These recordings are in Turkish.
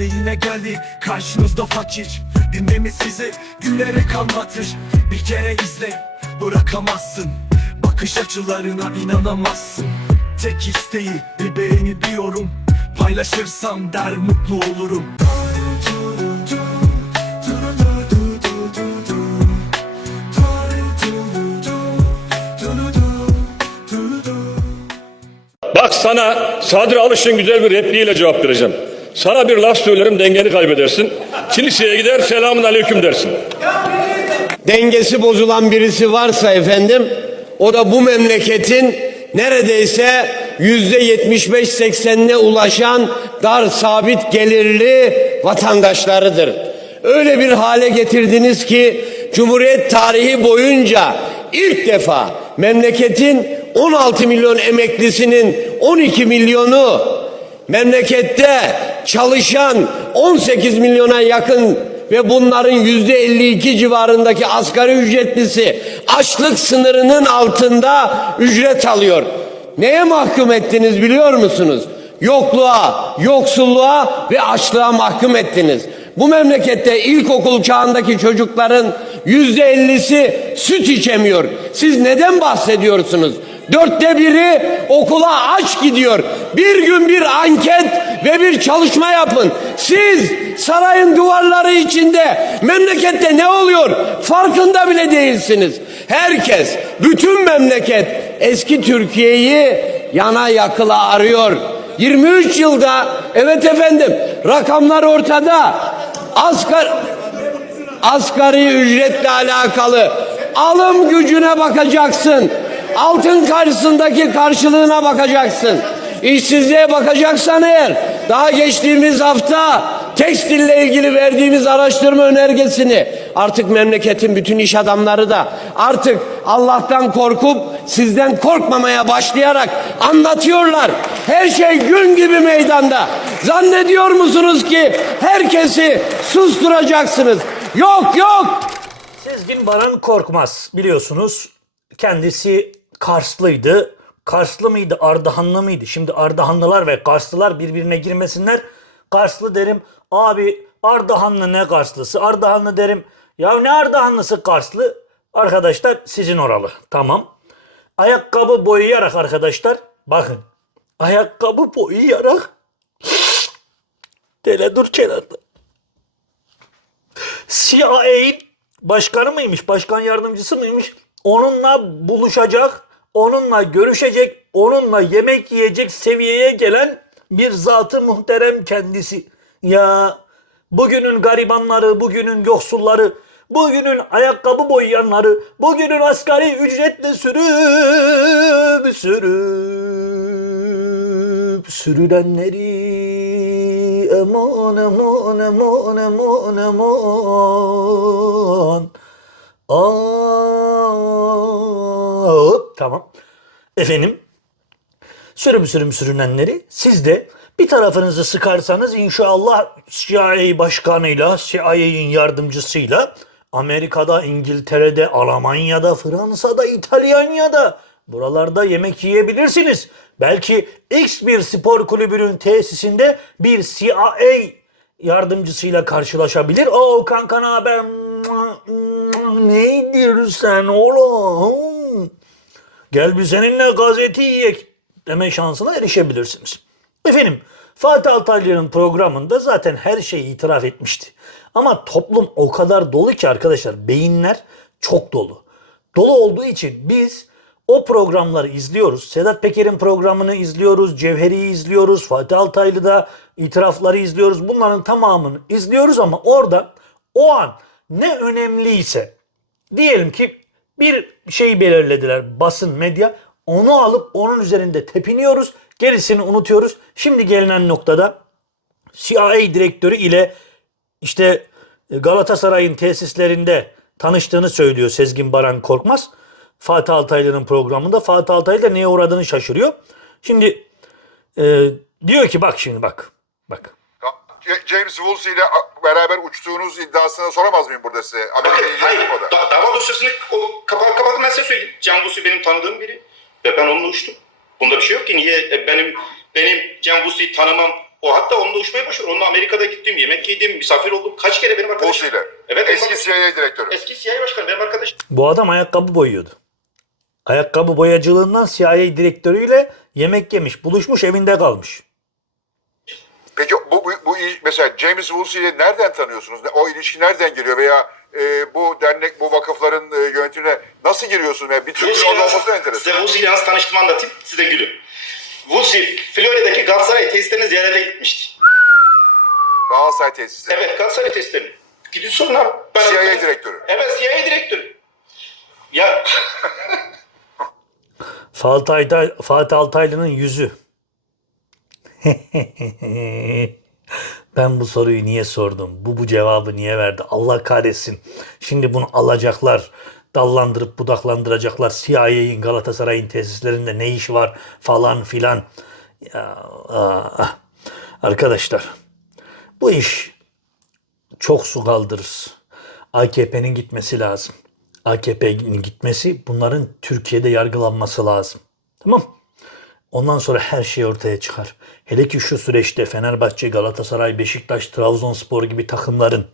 İşte yine geldi. Karşınızda fakir. Dinlemi sizi günlere kanlatır Bir kere izle bırakamazsın. Bakış açılarına inanamazsın. Tek isteği bir beğeni diyorum. Paylaşırsam der mutlu olurum. Bak sana Sadri Alış'ın güzel bir repliğiyle cevap vereceğim. Sana bir laf söylerim dengeni kaybedersin. Kiliseye gider selamun aleyküm dersin. dengesi bozulan birisi varsa efendim o da bu memleketin neredeyse yüzde 75-80'ine ulaşan dar sabit gelirli vatandaşlarıdır. Öyle bir hale getirdiniz ki Cumhuriyet tarihi boyunca ilk defa memleketin 16 milyon emeklisinin 12 milyonu memlekette çalışan 18 milyona yakın ve bunların yüzde 52 civarındaki asgari ücretlisi açlık sınırının altında ücret alıyor. Neye mahkum ettiniz biliyor musunuz? Yokluğa, yoksulluğa ve açlığa mahkum ettiniz. Bu memlekette ilkokul çağındaki çocukların yüzde ellisi süt içemiyor. Siz neden bahsediyorsunuz? Dörtte biri okula aç gidiyor. Bir gün bir anket ve bir çalışma yapın. Siz sarayın duvarları içinde memlekette ne oluyor farkında bile değilsiniz. Herkes, bütün memleket eski Türkiye'yi yana yakıla arıyor. 23 yılda evet efendim rakamlar ortada. Asgari asgari ücretle alakalı alım gücüne bakacaksın. Altın karşısındaki karşılığına bakacaksın. İşsizliğe bakacaksan eğer daha geçtiğimiz hafta tekstille ilgili verdiğimiz araştırma önergesini artık memleketin bütün iş adamları da artık Allah'tan korkup sizden korkmamaya başlayarak anlatıyorlar. Her şey gün gibi meydanda. Zannediyor musunuz ki herkesi susturacaksınız? Yok yok. Sezgin Baran Korkmaz biliyorsunuz kendisi Karslıydı. Karslı mıydı, Ardahanlı mıydı? Şimdi Ardahanlılar ve Karslılar birbirine girmesinler. Karslı derim, abi Ardahanlı ne Karslısı? Ardahanlı derim, ya ne Ardahanlısı Karslı? Arkadaşlar sizin oralı. Tamam. Ayakkabı boyayarak arkadaşlar, bakın. Ayakkabı boyayarak Dele dur kenarda. CIA'in başkanı mıymış, başkan yardımcısı mıymış? Onunla buluşacak, onunla görüşecek, onunla yemek yiyecek seviyeye gelen bir zatı muhterem kendisi. Ya bugünün garibanları, bugünün yoksulları, bugünün ayakkabı boyayanları, bugünün asgari ücretle sürüp sürüp sürülenleri. Eman eman eman eman eman Aa, hop, tamam. Efendim sürüm sürüm sürünenleri siz de bir tarafınızı sıkarsanız inşallah CIA başkanıyla, CIA'nin yardımcısıyla Amerika'da, İngiltere'de, Almanya'da, Fransa'da, İtalyanya'da buralarda yemek yiyebilirsiniz. Belki X bir spor kulübünün tesisinde bir CIA yardımcısıyla karşılaşabilir. O kanka ne haber? Ne diyorsun sen oğlum? Gel bir seninle gazete yiyek deme şansına erişebilirsiniz. Efendim Fatih Altaylı'nın programında zaten her şeyi itiraf etmişti. Ama toplum o kadar dolu ki arkadaşlar beyinler çok dolu. Dolu olduğu için biz o programları izliyoruz. Sedat Peker'in programını izliyoruz. Cevheri'yi izliyoruz. Fatih Altaylı'da itirafları izliyoruz. Bunların tamamını izliyoruz ama orada o an ne önemliyse diyelim ki bir şey belirlediler basın medya onu alıp onun üzerinde tepiniyoruz gerisini unutuyoruz. Şimdi gelinen noktada CIA direktörü ile işte Galatasaray'ın tesislerinde tanıştığını söylüyor Sezgin Baran Korkmaz. Fatih Altaylı'nın programında Fatih Altaylı da neye uğradığını şaşırıyor. Şimdi e, diyor ki bak şimdi bak bak James Woolsey ile beraber uçtuğunuz iddiasını soramaz mıyım burada size? Hayır, o da? da, dava dosyasını o, kapat, kapatın ben size söyleyeyim. Can Busi benim tanıdığım biri ve ben onunla uçtum. Bunda bir şey yok ki niye e, benim benim Can Busi'yi tanımam O hatta onunla uçmaya başladı. Onunla Amerika'da gittim, yemek yedim, misafir oldum. Kaç kere benim arkadaşım. İle. Evet. Eski CIA direktörü. Eski CIA başkanı benim arkadaşım. Bu adam ayakkabı boyuyordu. Ayakkabı boyacılığından CIA direktörüyle yemek yemiş, buluşmuş, evinde kalmış. Peki bu, bu, bu mesela James Woolsey'i nereden tanıyorsunuz? O ilişki nereden geliyor veya e, bu dernek, bu vakıfların e, yönetimine nasıl giriyorsun? Yani bir Türk'ün orada olması da enteresan. Size Wolsey ile nasıl tanıştığımı anlatayım. Siz de gülün. Wolsey, Florya'daki Galatasaray tesislerini ziyarete gitmişti. Galatasaray tesisleri. Evet, Galatasaray tesislerini. Gidin sorun abi. Ben- CIA direktörü. Evet, CIA direktörü. Ya Fatih, Altay, Fatih Altaylı'nın yüzü. ben bu soruyu niye sordum? Bu bu cevabı niye verdi? Allah kahretsin. Şimdi bunu alacaklar. Dallandırıp budaklandıracaklar. CIA'in Galatasaray'ın tesislerinde ne iş var falan filan. Ya, ah. Arkadaşlar bu iş çok su kaldırır. AKP'nin gitmesi lazım. AKP'nin gitmesi bunların Türkiye'de yargılanması lazım. Tamam. Ondan sonra her şey ortaya çıkar. Hele ki şu süreçte Fenerbahçe, Galatasaray, Beşiktaş, Trabzonspor gibi takımların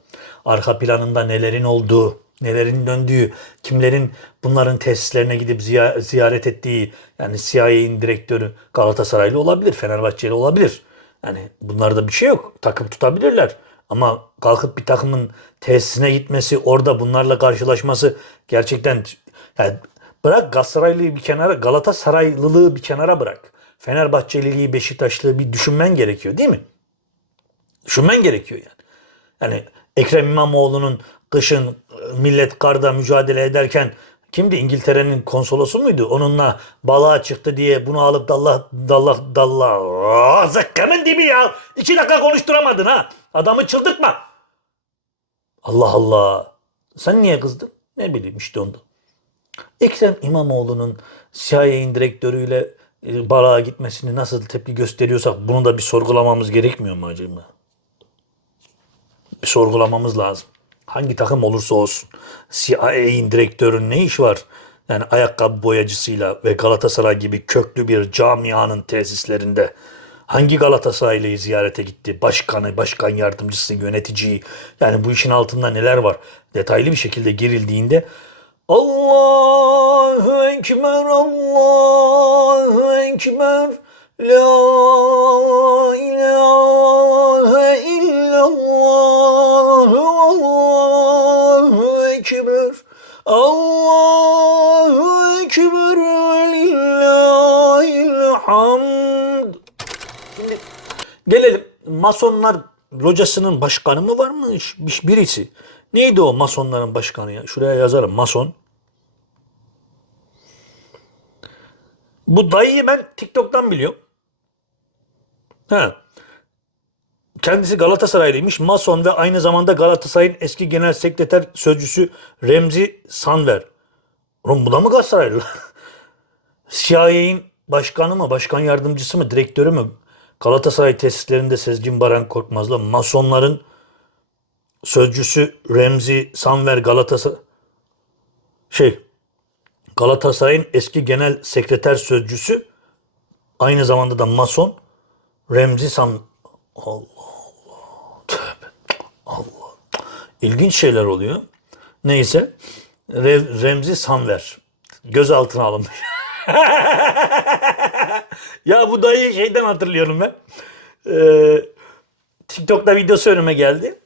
arka planında nelerin olduğu, nelerin döndüğü, kimlerin bunların tesislerine gidip ziya- ziyaret ettiği, yani CIA'nin direktörü Galatasaraylı olabilir, Fenerbahçeli olabilir. Yani bunlarda bir şey yok. Takım tutabilirler. Ama kalkıp bir takımın tesisine gitmesi, orada bunlarla karşılaşması gerçekten yani bırak Galatasaraylıyı bir kenara, Galatasaraylılığı bir kenara bırak. Fenerbahçeliliği, Beşiktaşlılığı bir düşünmen gerekiyor değil mi? Düşünmen gerekiyor yani. Yani Ekrem İmamoğlu'nun kışın e, millet karda mücadele ederken kimdi? İngiltere'nin konsolosu muydu? Onunla balığa çıktı diye bunu alıp dallah dallah dallah. Aa, zıkkımın dibi ya. İki dakika konuşturamadın ha. Adamı çıldırtma. Allah Allah. Sen niye kızdın? Ne bileyim işte ondan. Ekrem İmamoğlu'nun CIA'nin direktörüyle e, balığa gitmesini nasıl tepki gösteriyorsak bunu da bir sorgulamamız gerekmiyor mu acaba? bir sorgulamamız lazım. Hangi takım olursa olsun. CIA'nin direktörün ne işi var? Yani ayakkabı boyacısıyla ve Galatasaray gibi köklü bir camianın tesislerinde hangi Galatasaraylıyı ziyarete gitti? Başkanı, başkan yardımcısı, yöneticiyi. Yani bu işin altında neler var? Detaylı bir şekilde girildiğinde Allahu Ekber, Allahu Ekber, La ilahe illallah, Allahu Ekber, Allahu Ekber ve lillahil hamd. Şimdi gelelim masonlar locasının başkanı mı varmış Bir- birisi? Neydi o masonların başkanı ya? Şuraya yazarım mason. Bu dayıyı ben TikTok'tan biliyorum. Ha. Kendisi Galatasaraylıymış. Mason ve aynı zamanda Galatasaray'ın eski genel sekreter sözcüsü Remzi Sanver. Oğlum bu da mı Galatasaraylı? CIA'nin başkanı mı, başkan yardımcısı mı, direktörü mü? Galatasaray tesislerinde Sezgin Baran Korkmaz'la Masonların sözcüsü Remzi Sanver Galatasaray şey Galatasaray'ın eski genel sekreter sözcüsü aynı zamanda da Mason Remzi San Allah Allah tövbe Allah İlginç şeyler oluyor. Neyse Re- Remzi Sanver gözaltına alınmış. ya bu dayı şeyden hatırlıyorum ben. Ee, TikTok'ta videosu önüme geldi.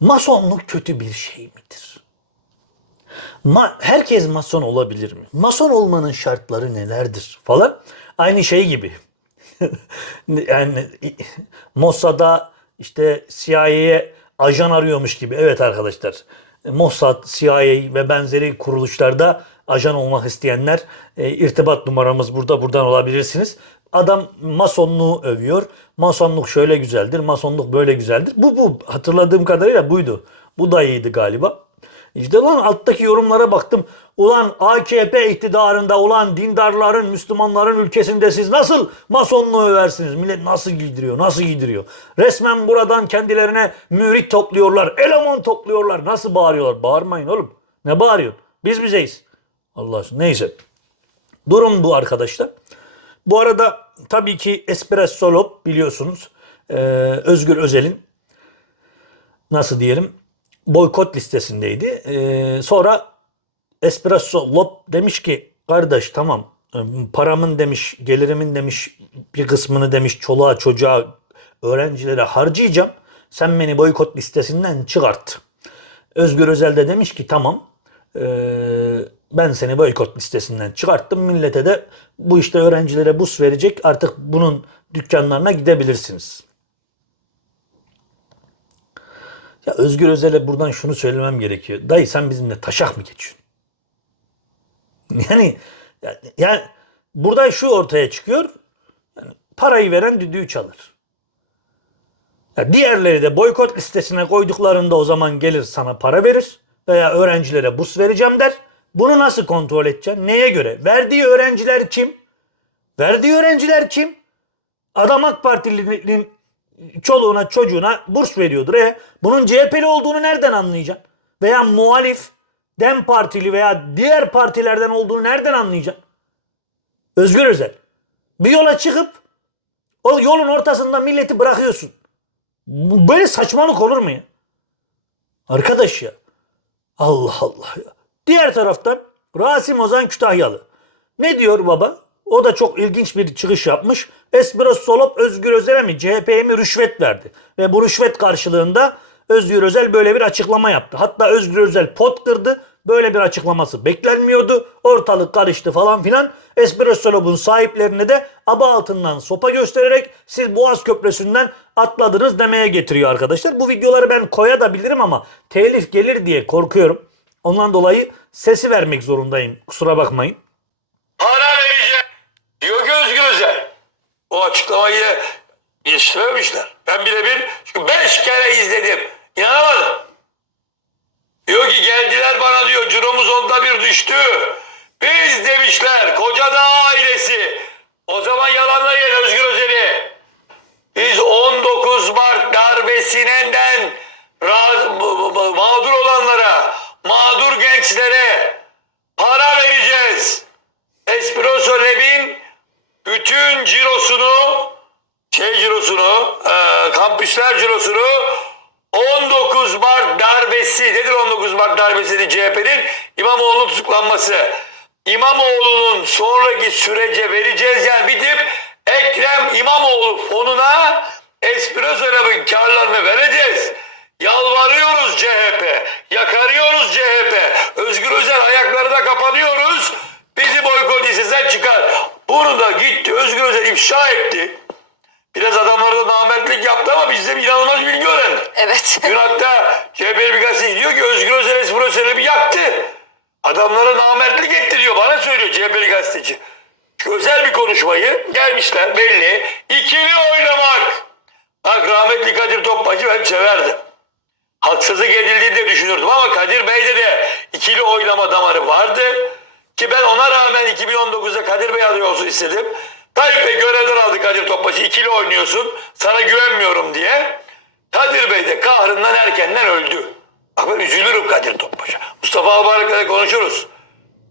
Masonluk kötü bir şey midir? Ma herkes mason olabilir mi? Mason olmanın şartları nelerdir falan. Aynı şey gibi. yani Mossad'a işte CIA'ye ajan arıyormuş gibi. Evet arkadaşlar. Mossad, CIA ve benzeri kuruluşlarda ajan olmak isteyenler e, irtibat numaramız burada buradan olabilirsiniz. Adam masonluğu övüyor. Masonluk şöyle güzeldir, masonluk böyle güzeldir. Bu bu hatırladığım kadarıyla buydu. Bu da iyiydi galiba. İşte lan alttaki yorumlara baktım. Ulan AKP iktidarında olan dindarların, Müslümanların ülkesinde siz nasıl masonluğu översiniz? Millet nasıl giydiriyor, nasıl giydiriyor? Resmen buradan kendilerine mürit topluyorlar, eleman topluyorlar. Nasıl bağırıyorlar? Bağırmayın oğlum. Ne bağırıyorsun? Biz bizeyiz. Allah aşkına. Neyse. Durum bu arkadaşlar. Bu arada tabii ki Espresso Lab biliyorsunuz e, Özgür Özel'in nasıl diyelim boykot listesindeydi. E, sonra Espresso Lob demiş ki kardeş tamam paramın demiş gelirimin demiş bir kısmını demiş çoluğa çocuğa öğrencilere harcayacağım. Sen beni boykot listesinden çıkart. Özgür Özel de demiş ki tamam e, ben seni boykot listesinden çıkarttım. Millete de bu işte öğrencilere burs verecek artık bunun dükkanlarına gidebilirsiniz. Ya Özgür Özel'e buradan şunu söylemem gerekiyor. Dayı sen bizimle taşak mı geçiyorsun? Yani yani, burada şu ortaya çıkıyor. Yani parayı veren düdüğü çalır. Ya diğerleri de boykot listesine koyduklarında o zaman gelir sana para verir veya öğrencilere burs vereceğim der. Bunu nasıl kontrol edeceksin? Neye göre? Verdiği öğrenciler kim? Verdiği öğrenciler kim? Adam AK Partili'nin çoluğuna çocuğuna burs veriyordur. E, bunun CHP'li olduğunu nereden anlayacaksın? Veya muhalif, DEM Partili veya diğer partilerden olduğunu nereden anlayacaksın? Özgür Özel. Bir yola çıkıp o yolun ortasında milleti bırakıyorsun. Böyle saçmalık olur mu ya? Arkadaş ya. Allah Allah ya. Diğer taraftan Rasim Ozan Kütahyalı. Ne diyor baba? O da çok ilginç bir çıkış yapmış. Espresso Solop Özgür Özel'e mi CHP'ye mi rüşvet verdi? Ve bu rüşvet karşılığında Özgür Özel böyle bir açıklama yaptı. Hatta Özgür Özel pot kırdı. Böyle bir açıklaması beklenmiyordu. Ortalık karıştı falan filan. Espresso Solop'un sahiplerine de aba altından sopa göstererek siz Boğaz Köprüsü'nden atladınız demeye getiriyor arkadaşlar. Bu videoları ben koya da bilirim ama telif gelir diye korkuyorum. Ondan dolayı sesi vermek zorundayım. Kusura bakmayın. Diyor ki Özgür Özel. O açıklamayı yetiştirememişler. Ben birebir çünkü beş kere izledim. İnanamadım. Diyor ki geldiler bana diyor ciromuz onda bir düştü. Biz demişler Kocadağ ailesi. O zaman yalanlayın Özgür Özel'i. Biz 19 Mart darbesinden ra- bu- bu- bu- mağdur olanlara, mağdur gençlere para vereceğiz. Espresso Lab'in bütün cirosunu, şey cirosunu, e, kampüsler cirosunu 19 Mart darbesi, nedir 19 Mart darbesi CHP'nin İmamoğlu'nun tutuklanması. İmamoğlu'nun sonraki sürece vereceğiz yani bitip Ekrem İmamoğlu fonuna Espresso Lab'in karlarını vereceğiz. Yalvarıyoruz CHP, yakarıyoruz CHP. Özgür Özel ayaklarına kapanıyoruz. Bizi boykot listesinden çıkar. Bunu da gitti Özgür Özel ifşa etti. Biraz adamlara da namertlik yaptı ama biz de bir inanılmaz bilgi öğrendik. Evet. Dün hatta CHP'li bir gazeteci diyor ki Özgür Özel Espresso bir yaktı. Adamlara namertlik etti diyor. Bana söylüyor CHP'li gazeteci. Özel bir konuşmayı gelmişler belli. İkili oynamak. Bak rahmetli Kadir Topbaş'ı ben severdim. Haksızlık edildiğini de düşünürdüm ama Kadir Bey'de de ikili oylama damarı vardı. Ki ben ona rağmen 2019'da Kadir Bey aday olsun istedim. Tayyip Bey görevler aldı Kadir Topbaş'ı oynuyorsun sana güvenmiyorum diye. Kadir Bey de kahrından erkenden öldü. Bak ben üzülürüm Kadir Topbaş'a. Mustafa Abarık'la konuşuruz.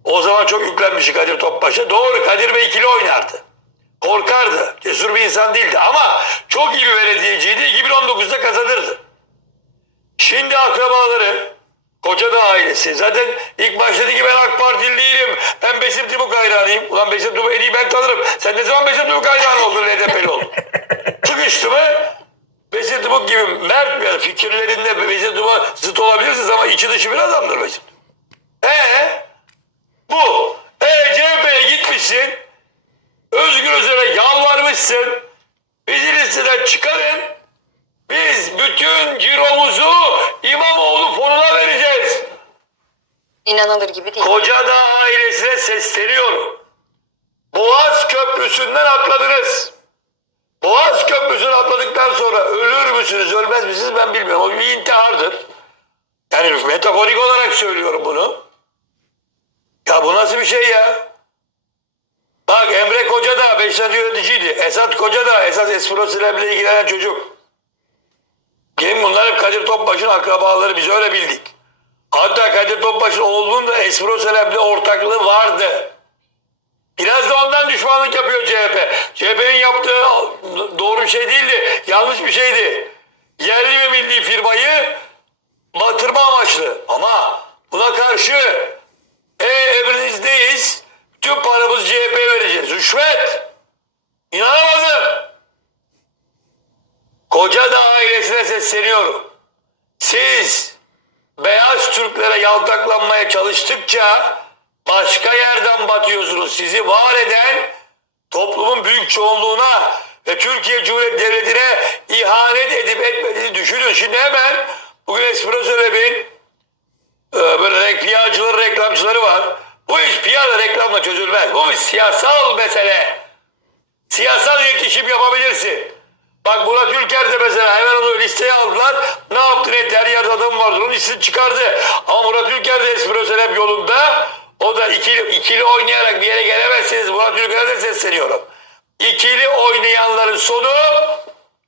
O zaman çok yüklenmiş Kadir Topbaş'a. Doğru Kadir Bey ikili oynardı. Korkardı. Cesur bir insan değildi ama çok iyi bir belediyeciydi. 2019'da kazanırdı. Şimdi akrabaları, Kocadağ ailesi. Zaten ilk başta dedi ki ben AK Partili değilim. Ben Besim Tibuk hayranıyım. Ulan Besim Tibuk en iyi ben tanırım. Sen ne zaman Besim Tibuk hayranı oldun HDP'li oldun? Çıkıştı mı? Besim Tibuk gibi mert bir fikirlerinde Besim Tibuk'a zıt olabilirsiniz ama içi dışı bir adamdır Besim. Ee, bu. Ee CHP'ye gitmişsin. Özgür Özel'e yalvarmışsın. Bizi listeden çıkarın. Biz bütün ciromuzu İmamoğlu fonuna vereceğiz. İnanılır gibi değil. Kocadağ ailesine sesleniyorum. Boğaz Köprüsü'nden atladınız. Boğaz Köprüsü'nü atladıktan sonra ölür müsünüz, ölmez misiniz ben bilmiyorum. O bir intihardır. Yani metaforik olarak söylüyorum bunu. Ya bu nasıl bir şey ya? Bak Emre Kocadağ Beşiktaş yöneticiydi. Esat Kocadağ esas Espresso ile ilgilenen çocuk. Gelin bunlar hep Kadir Topbaş'ın akrabaları biz öyle bildik. Hatta Kadir Topbaş'ın oğlunun da Espresso Lab'le ortaklığı vardı. Biraz da ondan düşmanlık yapıyor CHP. CHP'nin yaptığı doğru bir şey değildi. Yanlış bir şeydi. Yerli ve milli firmayı batırma amaçlı. Ama buna karşı e emrinizdeyiz. Tüm paramızı CHP'ye vereceğiz. Rüşvet. İnanamadım. Koca da ailesine sesleniyorum. Siz beyaz Türklere yaltaklanmaya çalıştıkça başka yerden batıyorsunuz. Sizi var eden toplumun büyük çoğunluğuna ve Türkiye Cumhuriyeti Devleti'ne ihanet edip etmediğini düşünün. Şimdi hemen bugün Espresso Web'in e, böyle piyacıları, reklamcıları var. Bu iş piyada reklamla çözülmez. Bu bir siyasal mesele. Siyasal iletişim yapabilirsin. Bak Murat Ülker de mesela hemen onu listeye aldılar. Ne yaptı ne her yerde adam vardı. Onun listesini çıkardı. Ama Murat Ülker de Espresso Lab yolunda. O da ikili, ikili oynayarak bir yere gelemezsiniz. Murat Ülker'e de sesleniyorum. İkili oynayanların sonu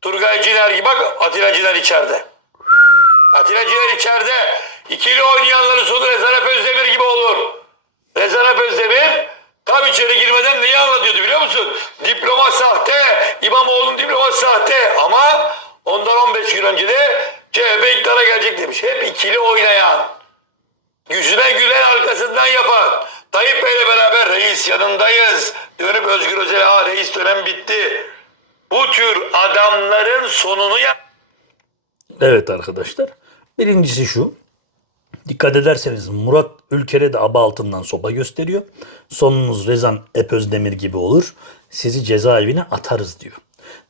Turgay Ciner gibi. Bak Atilla Ciner içeride. Atilla Ciner içeride. İkili oynayanların sonu Rezan Özdemir gibi olur. Rezan Özdemir tam içeri girmeden neyi anlatıyordu biliyor musun? Diploma sahte, İmamoğlu'nun diploması sahte ama ondan 15 gün önce de CHP iktidara gelecek demiş. Hep ikili oynayan, yüzüne gülen arkasından yapan. Tayyip Bey'le beraber reis yanındayız. Dönüp Özgür Özel'e ha reis dönem bitti. Bu tür adamların sonunu ya... Evet arkadaşlar. Birincisi şu. Dikkat ederseniz Murat Ülker'e de aba altından sopa gösteriyor. Sonunuz Rezan Epözdemir gibi olur. Sizi cezaevine atarız diyor.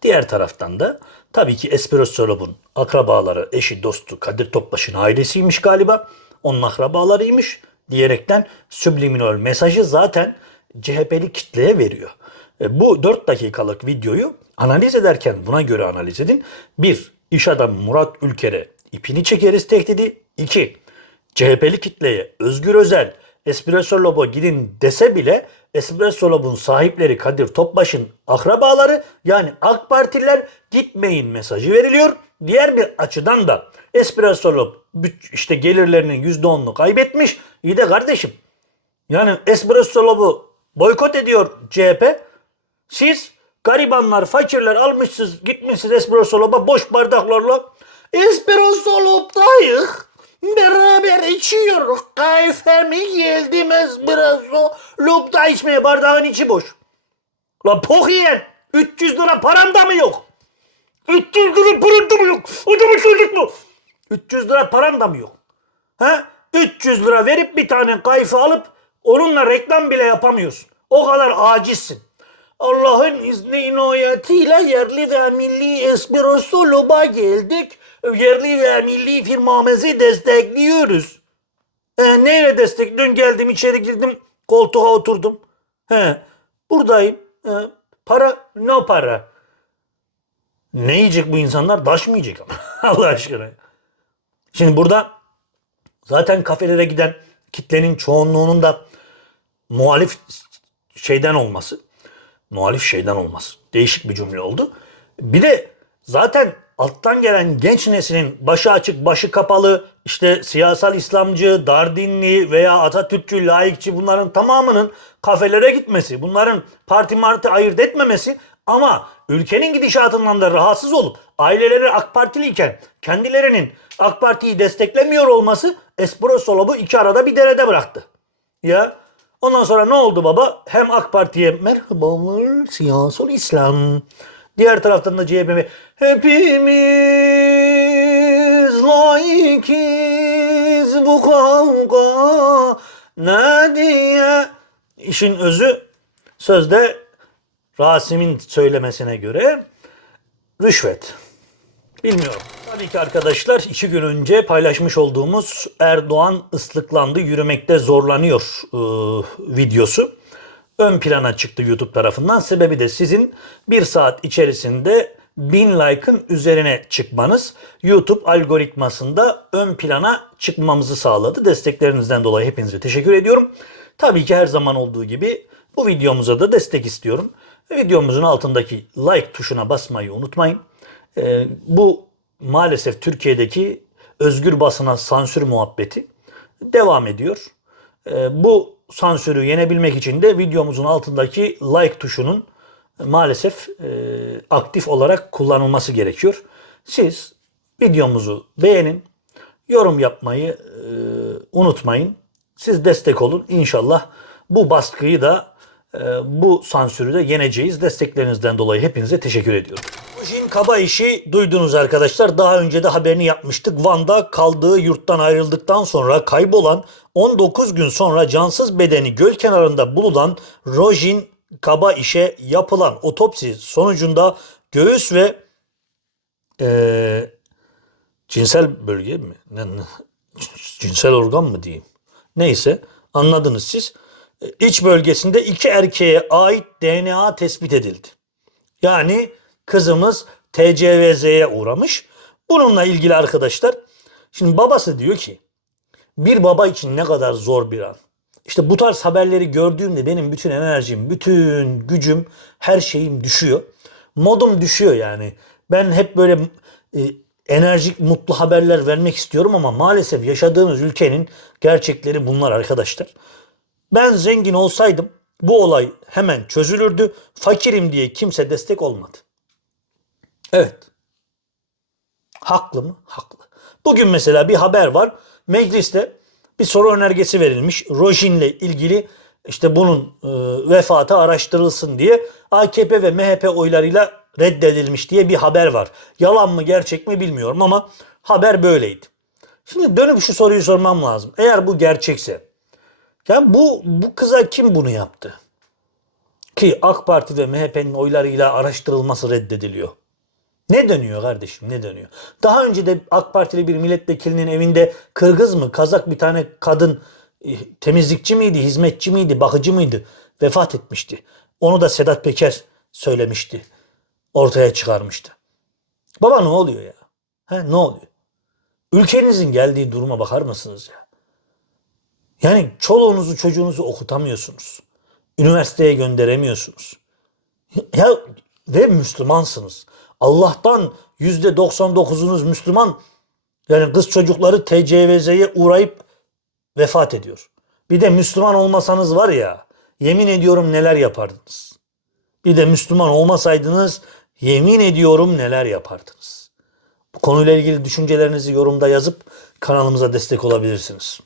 Diğer taraftan da tabii ki Espresso Lab'ın akrabaları, eşi, dostu Kadir Topbaş'ın ailesiymiş galiba. Onun akrabalarıymış diyerekten subliminal mesajı zaten CHP'li kitleye veriyor. E, bu 4 dakikalık videoyu analiz ederken buna göre analiz edin. 1. İş adamı Murat Ülker'e ipini çekeriz tehdidi. 2. CHP'li kitleye Özgür Özel Espresso Lob'a gidin dese bile Espresso Lob'un sahipleri Kadir Topbaş'ın akrabaları yani AK Partililer gitmeyin mesajı veriliyor. Diğer bir açıdan da Espresso Lob işte gelirlerinin %10'unu kaybetmiş. İyi de kardeşim yani Espresso Lob'u boykot ediyor CHP. Siz garibanlar, fakirler almışsınız, gitmişsiniz Espresso Lob'a boş bardaklarla. Espresso Lob'dayız. Beraber içiyoruz. Kayfemi geldim Espresso Lob'da içmeye bardağın içi boş. La pok yiyen 300 lira param da mı yok? 300 lira param da mı yok? Adamı çocuk mu? 300 lira param da mı yok? Ha? 300 lira verip bir tane kayfı alıp onunla reklam bile yapamıyorsun. O kadar acizsin. Allah'ın izni inayetiyle yerli ve milli espresso loba geldik. Yerli ve milli firmamızı destekliyoruz. E, neyle destek? Dün geldim içeri girdim koltuğa oturdum. He, buradayım. E, para ne para? Ne yiyecek bu insanlar? Taş mı yiyecek ama? Allah aşkına. Şimdi burada zaten kafelere giden kitlenin çoğunluğunun da muhalif şeyden olması. Muhalif şeyden olması. Değişik bir cümle oldu. Bir de zaten alttan gelen genç neslin başı açık, başı kapalı, işte siyasal İslamcı, dar dinli veya Atatürkçü, laikçi bunların tamamının kafelere gitmesi, bunların parti marti ayırt etmemesi ama ülkenin gidişatından da rahatsız olup aileleri AK Partiliyken kendilerinin AK Parti'yi desteklemiyor olması Espresso iki arada bir derede bıraktı. Ya ondan sonra ne oldu baba? Hem AK Parti'ye merhabalar siyasal İslam. Diğer taraftan da CHP'ye hepimiz laikiz bu kavga ne diye. İşin özü sözde Rasim'in söylemesine göre rüşvet. Bilmiyorum. Tabii ki arkadaşlar iki gün önce paylaşmış olduğumuz Erdoğan ıslıklandı yürümekte zorlanıyor e, videosu ön plana çıktı YouTube tarafından. Sebebi de sizin bir saat içerisinde 1000 like'ın üzerine çıkmanız YouTube algoritmasında ön plana çıkmamızı sağladı. Desteklerinizden dolayı hepinize teşekkür ediyorum. Tabii ki her zaman olduğu gibi bu videomuza da destek istiyorum. Videomuzun altındaki like tuşuna basmayı unutmayın. Ee, bu maalesef Türkiye'deki özgür basına sansür muhabbeti devam ediyor. E, bu sansürü yenebilmek için de videomuzun altındaki like tuşunun maalesef e, aktif olarak kullanılması gerekiyor. Siz videomuzu beğenin, yorum yapmayı e, unutmayın. Siz destek olun. İnşallah bu baskıyı da e, bu sansürü de yeneceğiz. Desteklerinizden dolayı hepinize teşekkür ediyorum. Rojin Kaba işi duydunuz arkadaşlar. Daha önce de haberini yapmıştık. Van'da kaldığı yurttan ayrıldıktan sonra kaybolan 19 gün sonra cansız bedeni göl kenarında bulunan Rojin Kaba işe yapılan otopsi sonucunda göğüs ve eee, cinsel bölge mi? Cinsel organ mı diyeyim? Neyse anladınız siz. İç bölgesinde iki erkeğe ait DNA tespit edildi. Yani kızımız TCVZ'ye uğramış. Bununla ilgili arkadaşlar şimdi babası diyor ki bir baba için ne kadar zor bir an. İşte bu tarz haberleri gördüğümde benim bütün enerjim, bütün gücüm, her şeyim düşüyor. Modum düşüyor yani. Ben hep böyle e, enerjik, mutlu haberler vermek istiyorum ama maalesef yaşadığımız ülkenin gerçekleri bunlar arkadaşlar. Ben zengin olsaydım bu olay hemen çözülürdü. Fakirim diye kimse destek olmadı. Evet. Haklı mı? Haklı. Bugün mesela bir haber var. Mecliste bir soru önergesi verilmiş. Rojin'le ilgili işte bunun e, vefatı araştırılsın diye AKP ve MHP oylarıyla reddedilmiş diye bir haber var. Yalan mı gerçek mi bilmiyorum ama haber böyleydi. Şimdi dönüp şu soruyu sormam lazım. Eğer bu gerçekse yani bu, bu kıza kim bunu yaptı? Ki AK Parti ve MHP'nin oylarıyla araştırılması reddediliyor. Ne dönüyor kardeşim ne dönüyor? Daha önce de AK Partili bir milletvekilinin evinde Kırgız mı Kazak bir tane kadın e, temizlikçi miydi, hizmetçi miydi, bakıcı mıydı vefat etmişti. Onu da Sedat Peker söylemişti. Ortaya çıkarmıştı. Baba ne oluyor ya? He, ne oluyor? Ülkenizin geldiği duruma bakar mısınız ya? Yani çoluğunuzu çocuğunuzu okutamıyorsunuz. Üniversiteye gönderemiyorsunuz. Ya ve Müslümansınız. Allah'tan yüzde 99'unuz Müslüman. Yani kız çocukları TCVZ'ye uğrayıp vefat ediyor. Bir de Müslüman olmasanız var ya yemin ediyorum neler yapardınız. Bir de Müslüman olmasaydınız yemin ediyorum neler yapardınız. Bu konuyla ilgili düşüncelerinizi yorumda yazıp kanalımıza destek olabilirsiniz.